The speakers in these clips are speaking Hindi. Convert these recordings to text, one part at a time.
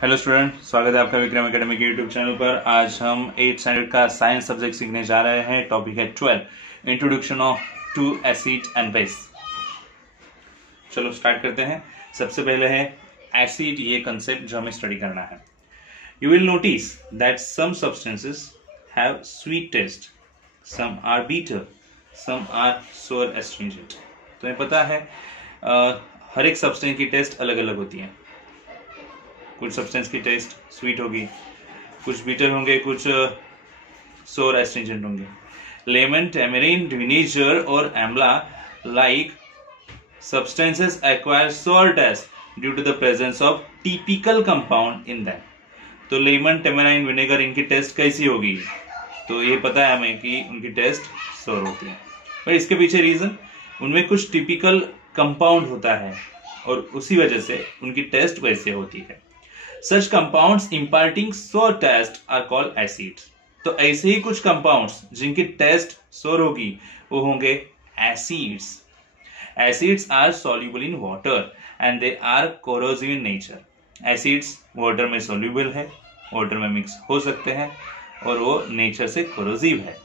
हेलो स्टूडेंट, स्वागत है आपका विक्रम एकेडमी के यूट्यूब चैनल पर। आज हम 8th स्टैंडर्ड का साइंस सब्जेक्ट सीखने जा रहे हैं। टॉपिक है 12 introduction of to acid and base. चलो स्टार्ट करते हैं। सबसे पहले है एसिड, ये कंसेप्ट जो हमें स्टडी करना है। You will notice that some substances have sweet taste, some are bitter, some are sour astringent. तुम्हें पता है हर एक सब्सटेंस की टेस्ट अलग अलग होती है। कुछ सब्सटेंस की टेस्ट स्वीट होगी, कुछ बीटर होंगे, कुछ सोर एस्ट्रिंजेंट होंगे। लेमन, टेमरिन, विनेगर और आंवला like substances acquire sour taste due to the presence of typical compound in them। तो लेमन, टेमराइन, विनेगर इनकी टेस्ट कैसी होगी? तो ये पता है हमें कि उनकी टेस्ट सोर होती है। पर इसके पीछे रीजन, उनमें कुछ टिपिकल कंपाउंड होता है और उसी वजह से उनकी टेस्ट वैसे होती है। Such compounds imparting sour taste are called acids। तो ऐसे ही कुछ कंपाउंड्स जिनकी टेस्ट सोर होगी वो होंगे acids. Acids are soluble in water and they are corrosive in nature। Acids water में soluble है, वाटर में मिक्स हो सकते हैं और वो नेचर से corrosive है।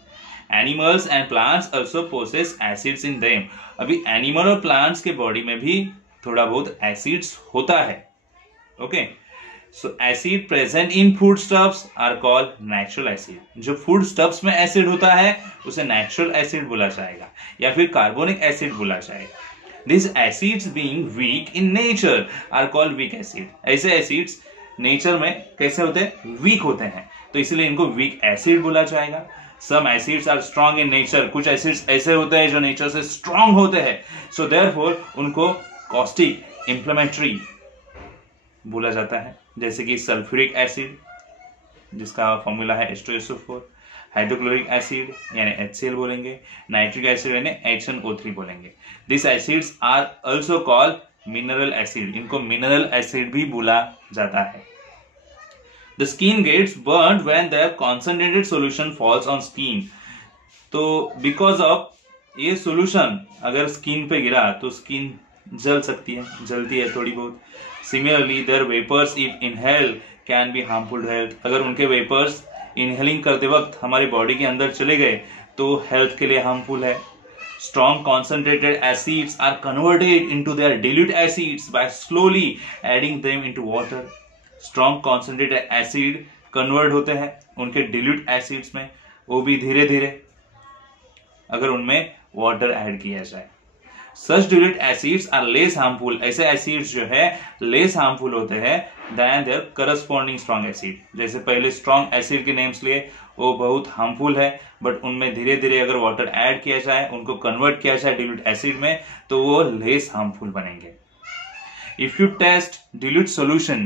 Animals and plants also possess acids in them। अभी एनिमल और प्लांट्स के बॉडी में भी थोड़ा बहुत एसिड्स होता है। Okay, So acid present in foodstuffs are called natural acid। जो foodstuffs में एसिड होता है उसे natural acid बोला जाएगा या फिर कार्बोनिक एसिड बोला जाएगा। These acids being weak in nature are called weak acid। ऐसे एसिड्स नेचर में कैसे होते हैं? वीक होते हैं, तो इसलिए इनको वीक एसिड बोला जाएगा। Some acids are strong in nature। कुछ एसिड्स ऐसे होते हैं जो नेचर से स्ट्रॉन्ग होते हैं, so therefore उनको कॉस्टिक, इंफ्लेमेटरी बोला जाता है। जैसे कि सल्फ्यूरिक एसिड जिसका फॉर्मूला है H2SO4, हाइड्रोक्लोरिक एसिड यानी HCl बोलेंगे, नाइट्रिक एसिड यानी HNO3 बोलेंगे। This acids are also called mineral acid. इनको मिनरल एसिड भी बोला जाता है। The skin gets burned when their concentrated solution falls on skin. तो बिकॉज ऑफ ये सॉल्यूशन अगर स्किन पे गिरा तो स्किन जल सकती है, जलती है थोड़ी बहुत। Similarly, their vapors if inhaled can be harmful to health। अगर उनके वेपर्स इनहेलिंग करते वक्त हमारी बॉडी के अंदर चले गए तो हेल्थ के लिए हार्मफुल है। Strong concentrated acids are converted into their dilute acids by slowly adding them into water। Strong concentrated acid convert होते हैं उनके dilute acids में, वो भी धीरे धीरे अगर उनमें वाटर ऐड किया जाए। Such dilute acids are less harmful। ऐसे एसिड्स जो है लेस हार्मफुल होते हैं than their corresponding strong acid। जैसे पहले स्ट्रॉन्ग एसिड के नेम्स लिए वो बहुत हार्मफुल है, बट उनमें धीरे धीरे अगर वाटर ऐड किया जाए, उनको कन्वर्ट किया जाए dilute एसिड में, तो वो लेस हार्मफुल बनेंगे। If you test dilute solution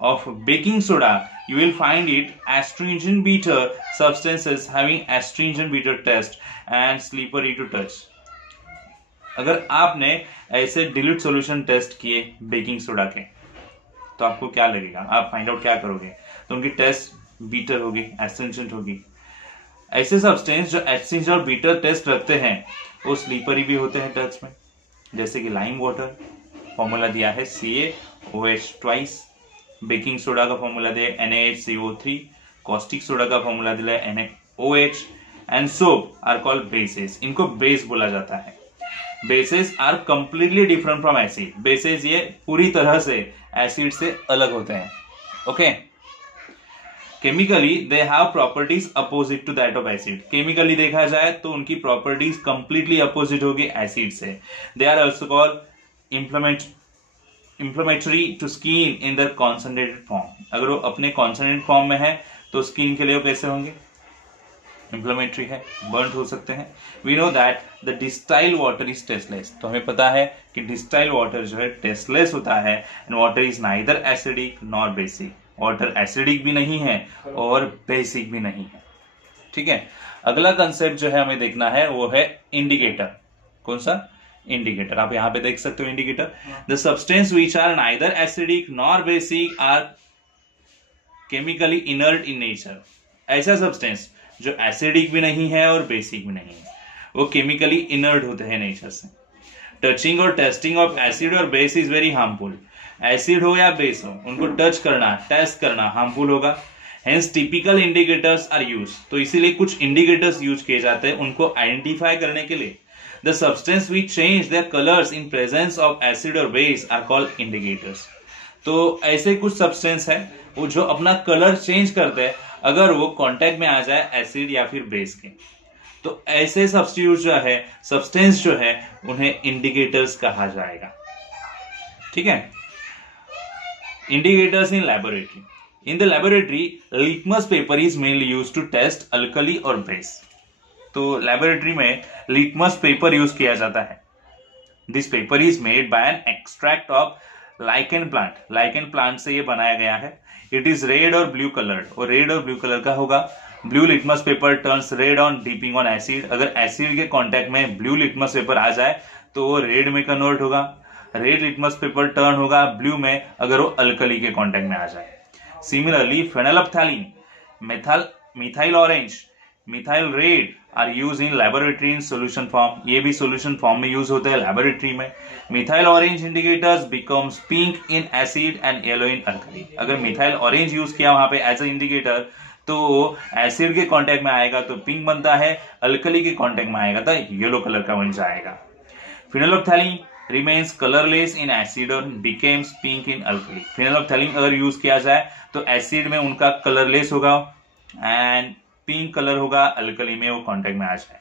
of baking soda, you will find it astringent bitter substances having astringent bitter taste and slippery to touch। अगर आपने ऐसे डिल्यूट सॉल्यूशन टेस्ट किए बेकिंग सोडा के तो आपको क्या लगेगा? आप फाइंड आउट क्या करोगे? तो उनकी टेस्ट बीटर होगी, एस्ट्रिंजेंट होगी। ऐसे सब्सटेंस जो एस्ट्रिंजेंट और बीटर टेस्ट रखते हैं वो स्लीपरी भी होते हैं टच में, जैसे कि लाइम वाटर, फॉर्मूला दिया है CaOH2। बेकिंग सोडा का फॉर्मूला दिया है NaHCO3। कॉस्टिक सोडा का फॉर्मूला दिया है NaOH। And soap are called bases. इनको बेस बोला जाता है। Bases are completely different from acid. Bases ये पूरी तरह से एसिड से अलग होते हैं। Okay, chemically they have properties opposite to that of acid. Chemically देखा जाए तो उनकी प्रॉपर्टीज कंप्लीटली अपोजिट होगी एसिड से। They are also called inflammatory to skin in their concentrated form. अगर वो अपने कॉन्संट्रेटेड फॉर्म में है तो स्किन के लिए वो कैसे होंगे? इंफ्लेमेटरी है, बर्न हो सकते हैं। We know that the distilled water is tasteless. तो हमें पता है कि डिस्टाइल वाटर जो है टेस्टलेस होता है। And water is neither acidic nor basic. Water acidic भी नहीं है और बेसिक भी नहीं है। ठीक है, अगला कंसेप्ट जो है हमें देखना है वो है इंडिकेटर। कौन सा? इंडिकेटर। आप यहां पे देख सकते हो indicator. The substance which are neither acidic nor basic are chemically inert in nature. ऐसा सब्सटेंस जो एसिडिक भी नहीं है और बेसिक भी नहीं है, वो केमिकली इनर्ट होते हैं नेचर से। टचिंग और टेस्टिंग ऑफ एसिड और base is very harmful. Acid हो या बेस हो, उनको टच करना, टेस्ट करना हार्मफुल होगा। Hence typical indicators are use, तो इसीलिए कुछ इंडिकेटर्स यूज किए जाते हैं उनको आइडेंटिफाई करने के लिए। The substance which change their colours in presence of acid और बेस आर कॉल्ड इंडिकेटर्स। तो ऐसे कुछ सब्सटेंस है वो जो अपना कलर चेंज करते हैं अगर वो कांटेक्ट में आ जाए एसिड या फिर बेस के। तो ऐसे सब्स्टिट्यूट जो है, सब्सटेंस जो है, उन्हें इंडिकेटर्स कहा जाएगा। ठीक है। Indicators in laboratory. In the laboratory litmus paper is mainly used to test alkali और बेस। तो लैबोरेटरी में लिटमस पेपर यूज किया जाता है। This paper is made by an extract of lichen plant. Lichen plant से ये बनाया गया है। इट इज रेड और ब्लू कलर्ड, और रेड और ब्लू कलर का होगा। Blue litmus paper turns red on dipping on acid. अगर एसिड के कांटेक्ट में ब्लू लिटमस पेपर आ जाए तो वो रेड में कन्वर्ट होगा। रेड लिटमस पेपर टर्न होगा ब्लू में अगर वो अल्कली के कांटेक्ट में आ जाए। Similarly phenolphthalein, methyl orange, methyl red are use in laboratory in solution form. ये भी सोल्यूशन फॉर्म में यूज होते हैं लैबोरेटरी में। Methyl orange indicators becomes pink in acid and yellow in alkali. अगर मिथाइल ऑरेंज यूज किया वहां पे एज ए इंडिकेटर तो एसिड के कांटेक्ट में आएगा तो पिंक बनता है, अल्कली के कांटेक्ट में आएगा तो येलो कलर का बन जाएगा। फेनोल्फथैलीन remains colorless in acid और becomes pink in alkali। फेनोल्फथैलीन अगर यूज किया जाए तो एसिड में उनका कलरलेस होगा एंड पिंक कलर होगा, अल्कली में वो कांटेक्ट में आ जाए।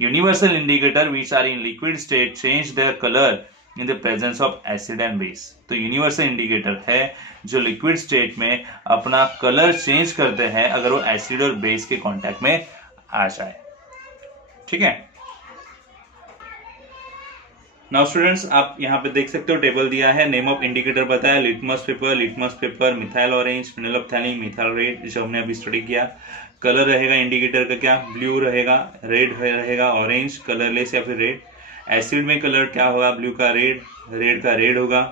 Universal indicator which are in liquid state change their colour in the presence of acid and base. तो यूनिवर्सल इंडिकेटर है जो लिक्विड स्टेट में अपना कलर चेंज करते हैं अगर वो एसिड और बेस के कांटेक्ट में आ जाए। ठीक है। नाउ स्टूडेंट्स, आप यहाँ पे देख सकते हो टेबल दिया है, नेम ऑफ इंडिकेटर बताया, litmus paper, methyl orange, phenolphthalein, methyl red, जो हमने अभी स्टडी किया। कलर रहेगा इंडिकेटर का क्या, ब्लू रहेगा, रेड रहेगा, ऑरेंज, कलरलेस या फिर रेड। एसिड में कलर क्या होगा, ब्लू का रेड, रेड का रेड होगा,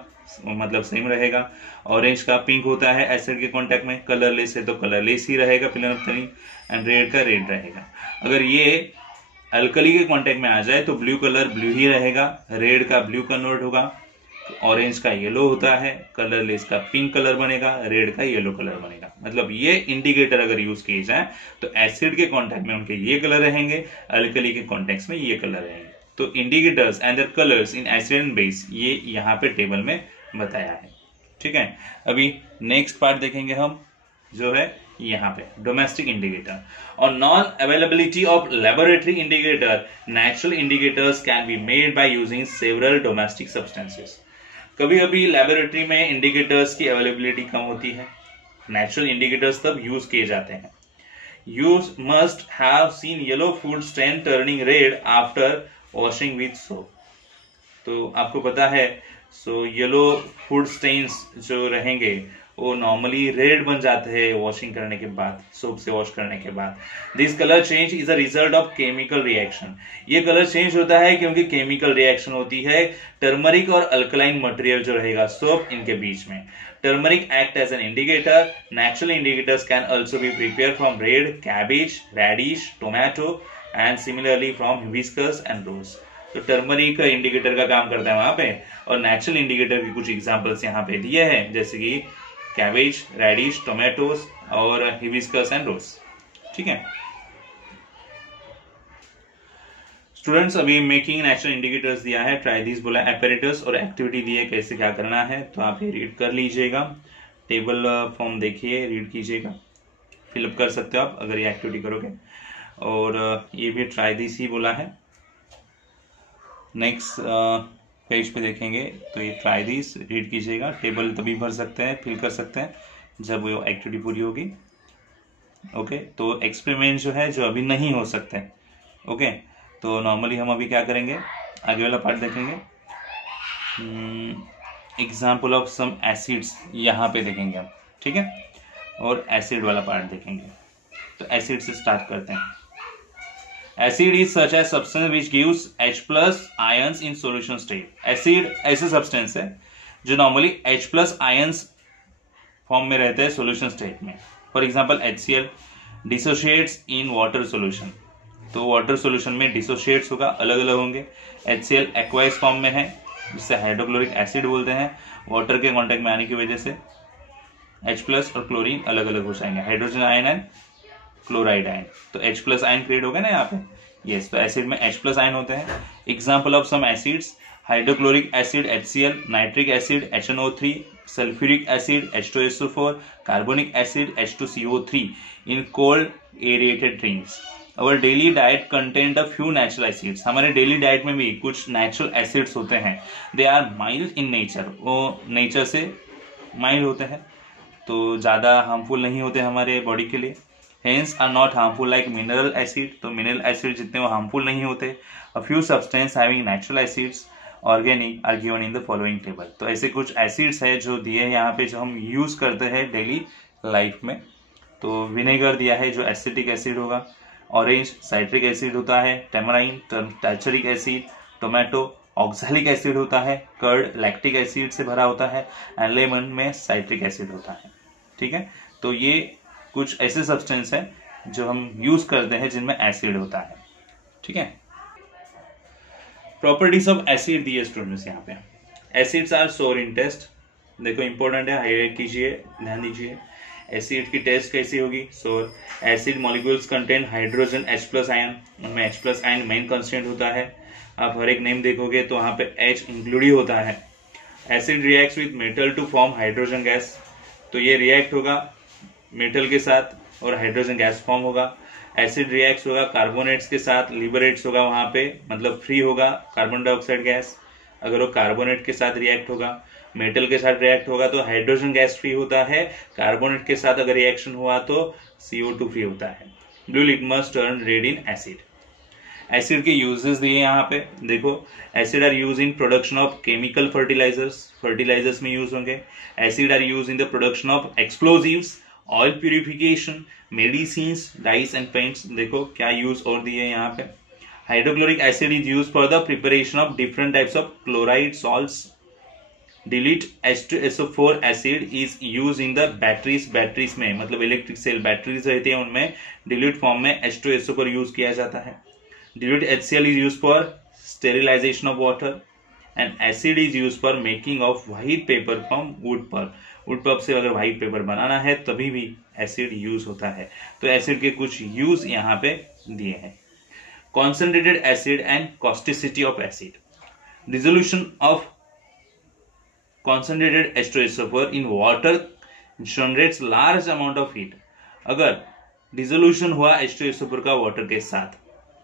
मतलब सेम रहेगा। ऑरेंज का पिंक होता है एसिड के कांटेक्ट में, कलरलेस है तो कलरलेस ही रहेगा फेनोल्फथैलीन, एंड रेड का रेड रहेगा। अगर ये अल्कली के कांटेक्ट में आ जाए तो ब्लू कलर ब्लू ही रहेगा, रेड का ब्लू कन्वर्ट होगा, ऑरेंज का येलो होता है, कलरलेस का पिंक कलर बनेगा, रेड का येलो कलर बनेगा। मतलब ये इंडिकेटर अगर यूज किए जाए तो एसिड के कांटेक्ट में उनके ये कलर रहेंगे, अल्कली के कांटेक्ट में ये कलर रहेंगे। तो indicators and their colours in acid and base ये यहाँ पे टेबल में बताया है। ठीक है। अभी नेक्स्ट पार्ट देखेंगे हम, जो है यहाँ पे डोमेस्टिक इंडिकेटर। और non availability of laboratory indicator, natural indicators can be made by using several domestic substances. कभी कभी लेबोरेटरी में इंडिकेटर्स की अवेलेबिलिटी कम होती है, नेचुरल इंडिकेटर्स तब यूज किए जाते हैं। You must have seen yellow food stain turning red after washing with soap। तो आपको पता है येलो फूड स्टेन्स जो रहेंगे वो नॉर्मली रेड बन जाते हैं वॉशिंग करने के बाद, सोप से वॉश करने के बाद। This colour change is a result of chemical reaction. ये कलर चेंज होता है क्योंकि केमिकल रिएक्शन होती है टर्मरिक और अल्कलाइन मटेरियल जो रहेगा सोप इनके बीच में। Turmeric act as an indicator. Natural indicators can also be prepare from red, cabbage, radish, tomato and similarly from hibiscus and rose. तो टर्मरिक इंडिकेटर का काम करता है वहां पे, और नेचुरल इंडिकेटर की कुछ एग्जांपल्स यहाँ पे दिए हैं, जैसे कि कैबेज, रेडिश, टोमेटोज और हिबिस्कस एंड रोज। ठीक है स्टूडेंट्स, अभी मेकिंग नेचुरल इंडिकेटर्स दिया है, ट्राई दिस बोला, एपरेटस और एक्टिविटी दी है कैसे क्या करना है, तो आप ये रीड कर लीजिएगा। टेबल फॉर्म देखिए, रीड कीजिएगा, फिलअप कर सकते हो आप अगर ये एक्टिविटी करोगे। और ये भी ट्राई दिस ही बोला है। नेक्स्ट पेज पे देखेंगे तो ये ट्राई दिस रीड कीजिएगा। टेबल तभी भर सकते हैं, फिल कर सकते हैं जब वो एक्टिविटी पूरी होगी। ओके, तो एक्सपेरिमेंट जो है जो अभी नहीं हो सकते। ओके, तो नॉर्मली हम अभी क्या करेंगे, आगे वाला पार्ट देखेंगे। एग्जाम्पल ऑफ सम एसिड्स यहाँ पे देखेंगे हम, ठीक है, और एसिड वाला पार्ट देखेंगे। तो एसिड से स्टार्ट करते हैं। Acid is such a substance which gives H+ ions in solution state। Acid ऐसे सब्सटेंस है जो नॉर्मली H+ आयंस फॉर्म में रहते हैं सोल्यूशन स्टेट में। For example HCl dissociates in water solution. तो वाटर सोल्यूशन में डिसोशिएट्स होगा, अलग अलग होंगे। HCl एक्वाइस फॉर्म में है, जिससे हाइड्रोक्लोरिक एसिड बोलते हैं। वाटर के कांटेक्ट में आने की वजह से H+ और क्लोरीन अलग अलग हो जाएंगे, hydrogen ion and chloride ion. तो H+ आयन क्रिएट हो गया ना यहाँ पे, यस। तो एसिड में H+ आयन होते हैं। Example of some acids, hydrochloric acid HCl, nitric acid HNO3, sulphuric acid H2SO4, carbonic acid H2CO3 in cold aerated drinks. Our daily diet content a few natural acids. हमारे डेली डाइट में भी कुछ नेचुरल एसिड्स होते हैं। They are mild in nature, वो नेचर से माइल्ड होते हैं, तो ज़्यादा हार्मफुल नहीं होते हमारे बॉडी के लिए। Hence are not harmful like mineral acid, तो मिनरल एसिड जितने वो हार्मफुल नहीं होते। A few substance having natural acids organic are given in the following table. तो ऐसे कुछ एसिड्स है जो दिए हैं यहाँ पे, जो हम यूज करते हैं डेली लाइफ में। तो विनेगर दिया है जो एसिटिक एसिड होगा, ऑरेंज साइट्रिक एसिड होता है, tamarind tartaric acid, tomato oxalic acid होता है, कर्ड लैक्टिक एसिड से भरा होता है, एंड लेमन में साइट्रिक एसिड होता है। ठीक है, तो ये कुछ ऐसे सब्सटेंस है जो हम यूज करते हैं जिनमें एसिड होता है। ठीक है, प्रॉपर्टीज ऑफ एसिड दिए स्टूडेंट्स यहाँ पे। एसिड्स आर सोर इन टेस्ट, देखो इंपॉर्टेंट है, हाईलाइट कीजिए, ध्यान दीजिए। एसिड की टेस्ट कैसी होगी, सोर। Acid molecules contain hydrogen H+ ion, उनमें H+ आयन मेन कंस्टेंट होता है। आप हर एक नेम देखोगे तो वहां पे H इंक्लूड ही होता है। Acid reacts with metal to form hydrogen gas, तो ये रिएक्ट होगा मेटल के साथ और हाइड्रोजन गैस फॉर्म होगा। एसिड रिएक्ट्स होगा कार्बोनेट्स के साथ, लिबरेट्स होगा वहां पे, मतलब फ्री होगा कार्बन डाइऑक्साइड गैस। अगर वो कार्बोनेट के साथ रिएक्ट होगा, मेटल के साथ रिएक्ट होगा तो हाइड्रोजन गैस फ्री होता है। कार्बोनेट के साथ अगर रिएक्शन हुआ तो CO2 फ्री होता है। Blue litmus turn red in acid. Acid के यूजेस दिए यहाँ पे, देखो। Acid are use in production of chemical fertilizers, fertilizers में यूज होंगे। Acid are use in the production of explosives, oil purification, medicines, dyes and paints. देखो क्या यूज और दिए यहाँ पे। Hydrochloric acid is use for the preparation of different types of chloride salts. Dilute H2SO4 acid is use in the batteries, batteries में मतलब इलेक्ट्रिक सेल बैटरीज रहती है, उनमें डिलीट फॉर्म में H2SO4 यूज किया जाता है। Dilute HCl is used for sterilization of water and acid is used for making of white paper from wood pulp. wood pulp से अगर white paper बनाना है तभी भी एसिड यूज होता है। तो एसिड के कुछ यूज यहाँ पे दिए हैं। Concentrated acid and causticity of acid. Dissolution of concentrated H2SO4 in water generates large amount of heat. अगर डिसोल्यूशन हुआ H2SO4 का वाटर के साथ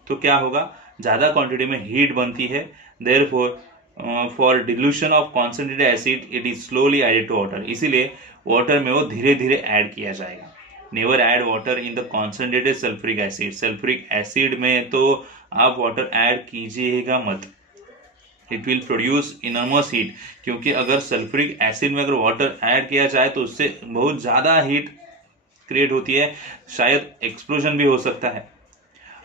तो क्या होगा, ज्यादा क्वांटिटी में हीट बनती है। Therefore for dilution of concentrated acid it is slowly added to water, इसीलिए वाटर में वो धीरे धीरे ऐड किया जाएगा। Never add water in the concentrated sulphuric acid. Sulphuric acid में तो आप वाटर ऐड कीजिएगा मत, it will produce enormous heat, क्योंकि अगर सल्फ्यूरिक एसिड में अगर वाटर ऐड किया जाए तो उससे बहुत ज्यादा हीट क्रिएट होती है, शायद एक्सप्लोजन भी हो सकता है।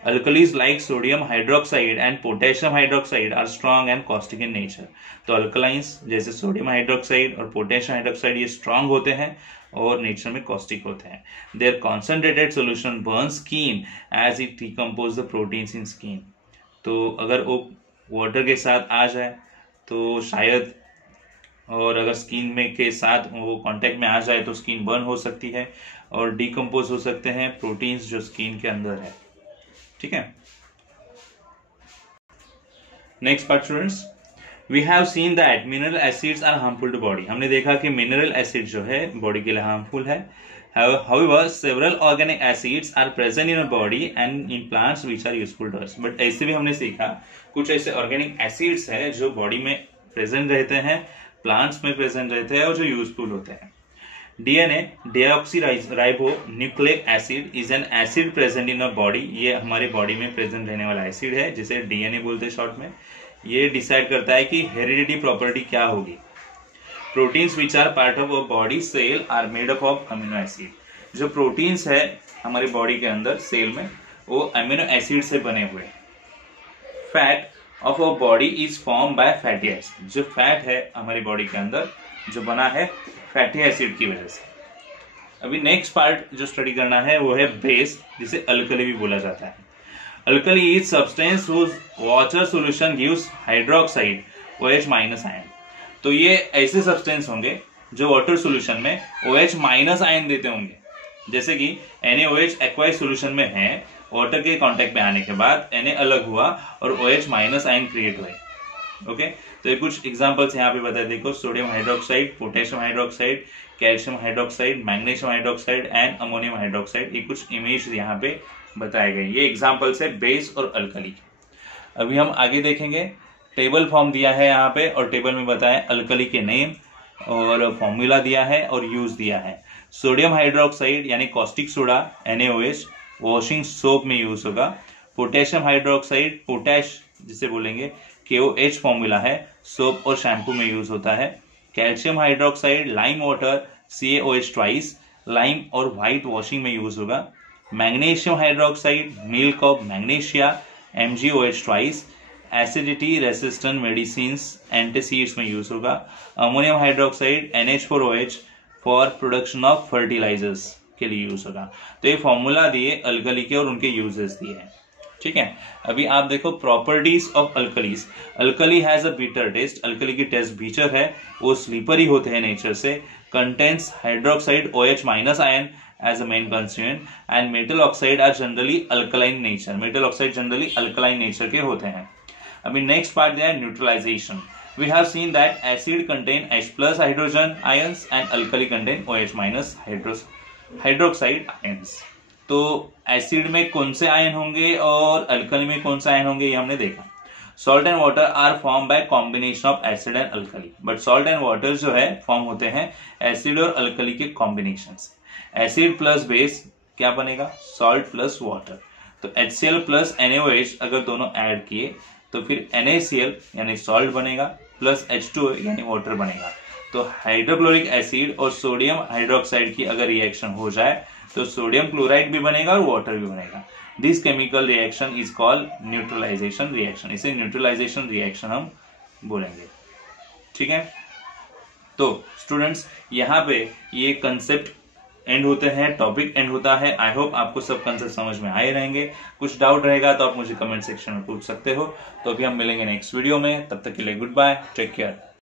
Alkalis like sodium hydroxide and potassium hydroxide are strong and caustic in nature. तो अल्कलाइंस जैसे सोडियम हाइड्रोक्साइड और पोटेशियम हाइड्रोक्साइड ये स्ट्रांग होते हैं और नेचर में कॉस्टिक होते हैं। Their concentrated solution burns skin as it decomposes the proteins in skin. तो अगर वो वाटर के साथ आ जाए तो शायद, और अगर स्किन में के साथ वो कांटेक्ट में आ जाए तो स्किन बर्न हो सकती है और डिकम्पोज हो सकते हैं प्रोटीन्स जो स्किन के अंदर है। ठीक है, next part students, we have seen that mineral acids are harmful to body. हमने देखा कि मिनरल एसिड जो है बॉडी के लिए हार्मफुल है। However, several organic acids are present in our body and in plants which are useful to us. But ऐसे भी हमने सीखा कुछ ऐसे ऑर्गेनिक एसिड्स है जो बॉडी में प्रेजेंट रहते हैं, प्लांट्स में प्रेजेंट रहते हैं और जो यूजफुल होते हैं। DNA deoxyribo nucleic acid is an acid present in our body. ये हमारे बॉडी में प्रेजेंट रहने वाला एसिड है जिसे DNA बोलते हैं शॉर्ट में। ये डिसाइड करता है कि हेरिडिटी प्रॉपर्टी क्या होगी। Proteins which are part of our body cell are made up of amino acid. जो प्रोटीन्स है हमारी बॉडी के अंदर सेल में वो अमीनो एसिड से बने हुए। Fat of our body is form by fatty acid. जो फैट है हमारी बॉडी के अंदर जो बना है फैटी एसिड की वजह से। अभी नेक्स्ट पार्ट जो स्टडी करना है वो है बेस, जिसे अल्कली भी बोला जाता है। Alkali is substance whose water solution gives hydroxide OH minus ion. तो ये ऐसे सब्सटेंस होंगे जो वाटर सोल्यूशन में OH माइनस आयन देते होंगे, जैसे कि NaOH एक्वाइज सोल्यूशन में है, वाटर के कांटेक्ट में आने के बाद Na अलग हुआ और OH माइनस आयन क्रिएट हुए। ओके, तो ये कुछ एग्जांपल्स यहाँ पे बताए, देखो sodium hydroxide, potassium hydroxide, calcium hydroxide, magnesium hydroxide and ammonium hydroxide. ये कुछ इमेज यहाँ पे बताए गए। ये एग्जांपल्स है बेस और अल्कली। अभी हम आगे देखेंगे, टेबल फॉर्म दिया है यहाँ पे और टेबल में बताया अल्कली के नेम और फॉर्मूला दिया है और यूज दिया है। सोडियम हाइड्रोक्साइड यानी caustic soda NaOH washing soap में यूज होगा। पोटेशियम हाइड्रोक्साइड, पोटैश जिसे बोलेंगे, KOH फॉर्मूला है, सोप और शैम्पू में यूज होता है। Calcium hydroxide lime water CaOH twice, lime और व्हाइट वॉशिंग में यूज होगा। Magnesium hydroxide milk of magnesia MgOH twice, acidity resistant medicine antacids में यूज होगा। Ammonium hydroxide NH4OH for production of fertilisers के लिए यूज होगा। तो ये फॉर्मूला दिए अल्कली के और उनके यूजेस दिए हैं। ठीक है, अभी आप देखो properties of alkalies. Alkali has a bitter taste, alkali की टेस्ट बीटर है, वो स्लीपरी होते हैं नेचर से। Contents hydroxide OH minus ion as a main constituent and metal oxide are generally alkaline nature, metal oxide generally alkaline nature के होते हैं। अभी next part दिया है neutralization। We have seen that acid contain H plus hydrogen ions and alkali contain OH minus hydroxide ions। तो एसिड में कौन से आयन होंगे और अल्कली में कौन से आयन होंगे ये हमने देखा। Salt and water are form by combination of acid and alkali, but salt and water जो है फॉर्म होते हैं एसिड और अल्कली के कॉम्बिनेशन से। एसिड प्लस बेस क्या बनेगा, सॉल्ट प्लस वाटर। तो HCl प्लस NaOH अगर दोनों ऐड किए तो फिर NaCl यानी सॉल्ट बनेगा प्लस H2O यानी वाटर बनेगा। तो हाइड्रोक्लोरिक एसिड और सोडियम हाइड्रोक्साइड की अगर रिएक्शन हो जाए तो सोडियम क्लोराइड भी बनेगा और वाटर भी बनेगा। This chemical reaction is called neutralization reaction. इसे न्यूट्रलाइजेशन रिएक्शन हम बोलेंगे। ठीक है, तो स्टूडेंट्स यहाँ पे ये कंसेप्ट एंड होते हैं, टॉपिक एंड होता है। आई होप आपको सब कंसेप्ट समझ में आए रहेंगे। कुछ डाउट रहेगा तो आप मुझे कमेंट सेक्शन में पूछ सकते हो। तो अभी हम मिलेंगे नेक्स्ट वीडियो में, तब तक के लिए गुड बाय, टेक केयर।